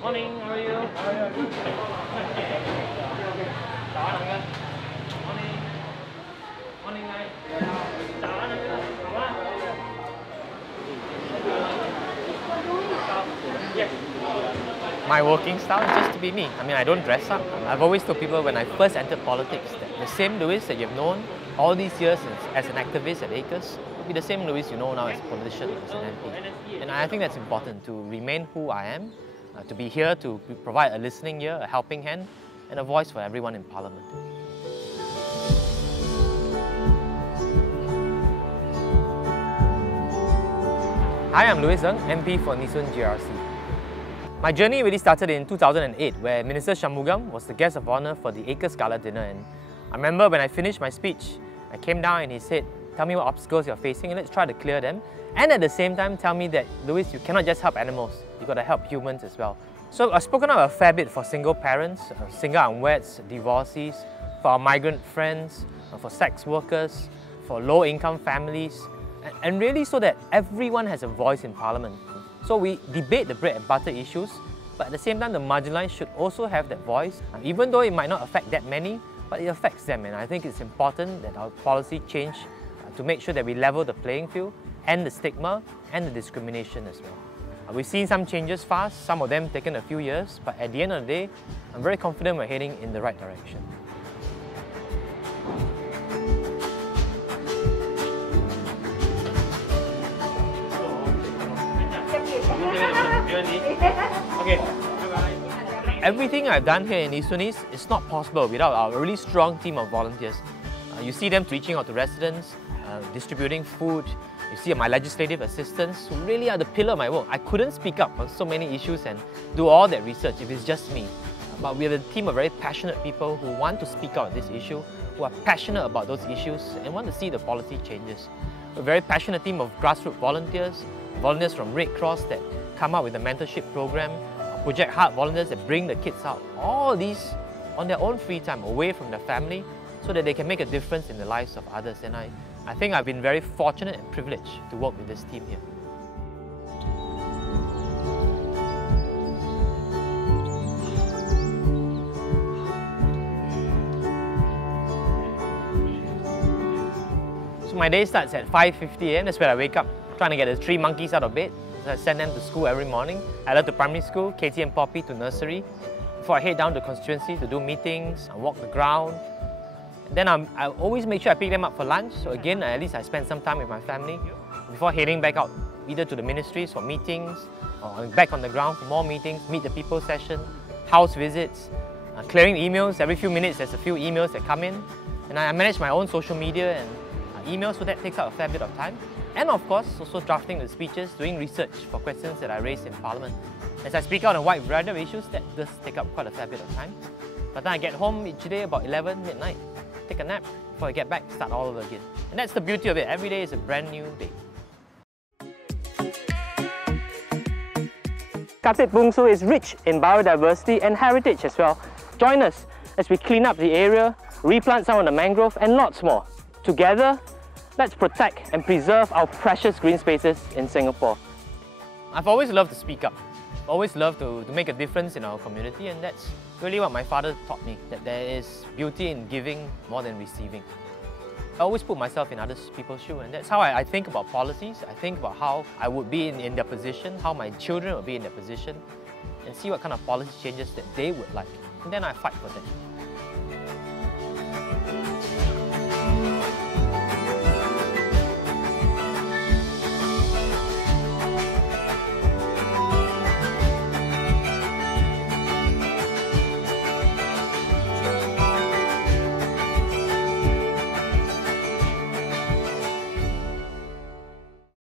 Morning, how are you? Morning. Morning, guys. Yes. My working style is just to be me. I mean, I don't dress up. I've always told people when I first entered politics that the same Louis that you've known all these years as an activist at Acres will be the same Louis you know now as a politician, as an MP. And I think that's important, to remain who I am, to be here to provide a listening ear, a helping hand, and a voice for everyone in Parliament. Hi, I'm Louis Ng, MP for Nee Soon GRC. My journey really started in 2008, where Minister Shanmugam was the guest of honour for the Acres Gala dinner. And I remember when I finished my speech, I came down and he said, tell me what obstacles you're facing and let's try to clear them. And at the same time, tell me that, Louis, you cannot just help animals, you've got to help humans as well. So I've spoken up a fair bit for single parents, single unweds, divorcees, for our migrant friends, for sex workers, for low-income families, and really so that everyone has a voice in Parliament. So we debate the bread and butter issues, but at the same time the marginalised should also have that voice, even though it might not affect that many, but it affects them. And I think it's important that our policy change to make sure that we level the playing field, and the stigma and the discrimination as well. We've seen some changes fast, some of them taken a few years, but at the end of the day, I'm very confident we're heading in the right direction. Okay. Everything I've done here in Nee Soon East is not possible without our really strong team of volunteers. You see them reaching out to residents, distributing food. You see my legislative assistants who really are the pillar of my work. I couldn't speak up on so many issues and do all that research if it's just me. But we have a team of very passionate people who want to speak out on this issue, who are passionate about those issues and want to see the policy changes. We're a very passionate team of grassroots volunteers, volunteers from Red Cross that come up with a mentorship program, Project Heart volunteers that bring the kids out. All these on their own free time, away from their family, so that they can make a difference in the lives of others. And I think I've been very fortunate and privileged to work with this team here. So my day starts at 5:50 AM, that's where I wake up, trying to get the 3 monkeys out of bed. So I send them to school every morning. I love to primary school, Katie and Poppy to nursery. Before I head down to constituency to do meetings, I walk the ground. Then I always make sure I pick them up for lunch, so again, at least I spend some time with my family before heading back out, either to the ministries for meetings, or back on the ground for more meetings, meet the people session, house visits, clearing emails. Every few minutes there's a few emails that come in, and I manage my own social media and emails, so that takes up a fair bit of time. And of course, also drafting the speeches, doing research for questions that I raise in Parliament. As I speak out on a wide variety of issues, that does take up quite a fair bit of time. But then I get home each day about 11 midnight, take a nap, before I get back, start all over again. And that's the beauty of it, every day is a brand new day. Khatib Bungsu is rich in biodiversity and heritage as well. Join us as we clean up the area, replant some of the mangrove and lots more. Together, let's protect and preserve our precious green spaces in Singapore. I've always loved to speak up. I've always loved to make a difference in our community, and that's really what my father taught me, that there is beauty in giving more than receiving. I always put myself in other people's shoes, and that's how I think about policies. I think about how I would be in their position, how my children would be in their position, and see what kind of policy changes that they would like. And then I fight for them.